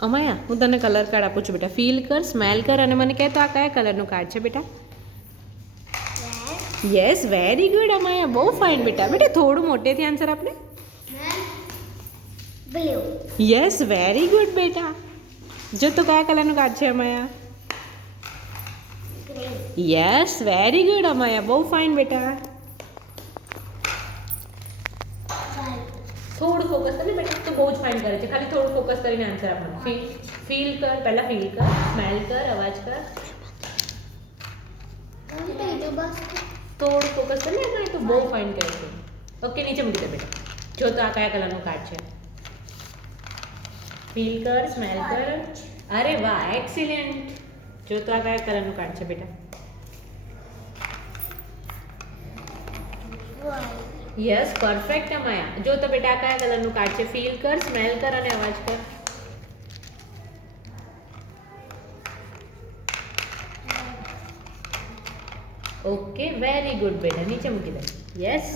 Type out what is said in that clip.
અમાયા હું તને colour card આપું છું બેટા. ફીલ કર, સ્મેલ કર અને મને કહે તો આ કયા કલરનું કાર્ડ છે બેટા? યસ, વેરી ગુડ અમાયા, બહુ ફાઇન બેટા. બેટા થોડું મોટેથી આન્સર આપને. બ્લુ. યસ, વેરી ગુડ બેટા. જો તો કયા કલરનું કાર્ડ છે અમાયા? ગ્રીન. યસ, વેરી ગુડ અમાયા, બહુ ફાઇન બેટા. થોડું ફોકસ કર ને બેટા, તો બહુ જ ફાઇન કરે છે. ખાલી થોડું ફોકસ કરીને આન્સર આપવાનો. ફીલ કર, પહેલા ફીલ કર, સ્મેલ કર, અવાજ કર. થોડું ફોકસ કર ને, આપણે તો બહુ ફાઇન કરે છે. ઓકે, નીચે મૂકી દે બેટા. જો તો આ કયા કલરનું કાર્ડ છે? ફીલ કર, સ્મેલ કર. અરે વાહ, એક્સિલેન્ટ. જો તો આ કયા કલરનું કાર્ડ છે બેટા? Yes, perfect Amaya. જો તો બેટા આ કયા કલરનું કાર્ડ છે? ફીલ કર, સ્મેલ કર અને અવાજ કર. ઓકે, વેરી ગુડ બેટા. નીચે મૂકી દે. યસ.